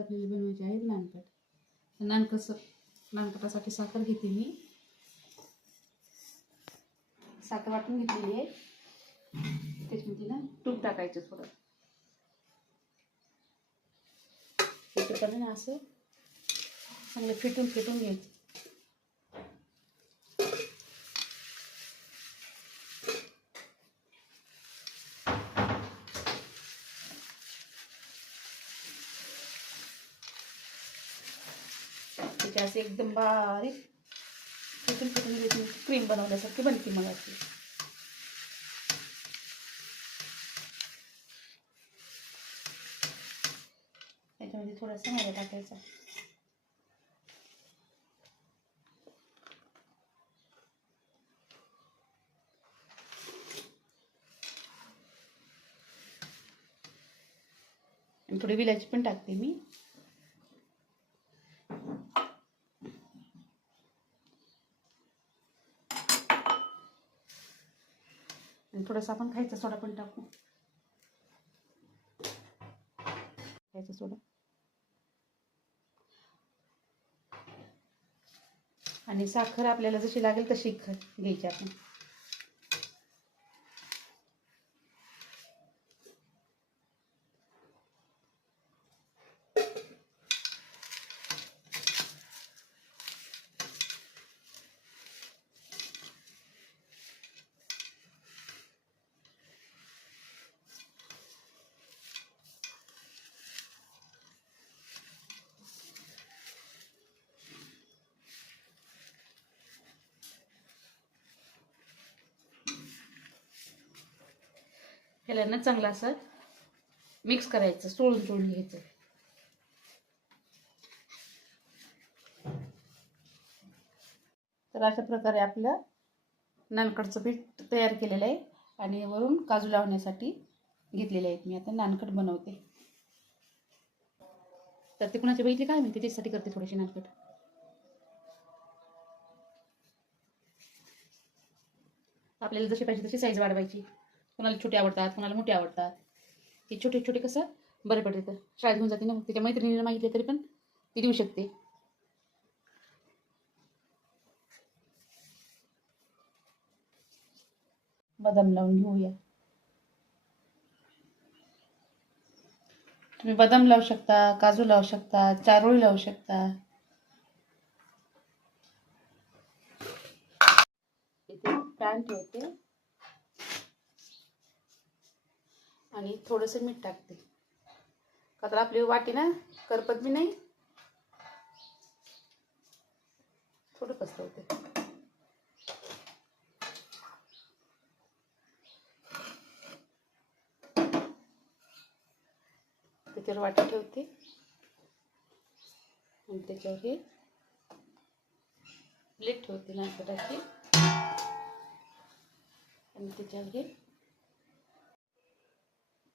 आज आपल्याला बनवायचे आहेत नानकट. नानकटासाठी साखर घेते मी. साखर वाटून घेतलेली आहे. त्याच्यामध्ये ना तूप टाकायचं थोडं. त्याच्याकडे असं चांगलं फेटून घ्यायचं. त्याच्या असे एकदम बारीक फेटून घ्यायची. क्रीम बनवल्यासारखी बनते मग अशी. त्याच्यामध्ये थोडासा मैदा टाकायचा. आणि थोडी विलायची पण टाकते मी. आणि थोडासा आपण खायचा सोडा पण टाकू. खायचा सोडा आणि साखर आपल्याला जशी लागेल तशी घ्यायची आपण. ह्याला ना चांगलं असं मिक्स करायचं, चोळून घ्यायचं. तर अशा प्रकारे आपलं नानकटचं पीठ तयार केलेलं आहे. आणि वरून काजू लावण्यासाठी घेतलेले आहेत मी. आता नानकट बनवते. तर ते कुणाची बघितली काय माहिती, त्याच्यासाठी करते थोडीशी नानकट. आपल्याला जशी पाहिजे तशी साईज वाढवायची. कोणाला छोटे आवडतात, कोणाला मोठे आवडतात. हे छोटे छोटे कसं बरे पडते. शाळेत घेऊन जाते ना, मग त्याच्या मैत्रिणीला मागितले तरी पण ती देऊ शकते. बदाम लावून घेऊया. तुम्ही बदाम लावू शकता, काजू लावू शकता, चारोळी लावू शकता. इथे पॅन ठेवते आणि थोडंसं मीठ टाकते. का तर आपली वाटी ना करपत बी नाही. थोडं पसरवते. त्याच्यावर वाटी ठेवते आणि त्याच्यावर हे प्लेट ठेवते नानकटाची. आणि त्याच्यावर हे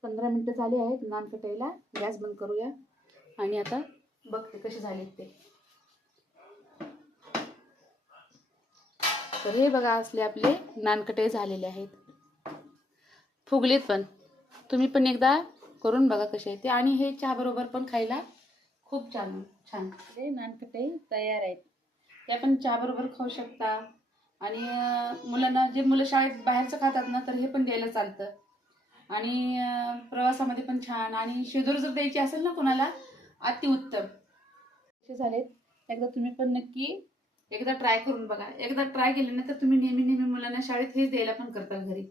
15 मिनिटं झाली आहेत नानकटायला. गॅस बंद करूया आणि आता बघते कसे झालेत ते. तर हे बघा, असले आपले नानकटे झालेले आहेत. फुगलेत पण. तुम्ही पण एकदा करून बघा कसे आहे ते. आणि हे चहा बरोबर पण खायला खूप छान. हे नानकटे तयार आहेत. ते आपण चहा बरोबर खाऊ शकता. आणि मुलांना, जे मुलं शाळेत बाहेरचं खातात ना, तर हे पण द्यायला चालतं. आणि प्रवासामध्ये पण छान. आणि शेजारी जर द्यायची असेल ना कोणाला, अतिउत्तम. कसे झालेत एकदा तुम्ही पण नक्की एकदा ट्राय करून बघा. एकदा ट्राय केले ना तर तुम्ही नेहमी मुलांना शाळेत हेच द्यायला पण करताल घरी.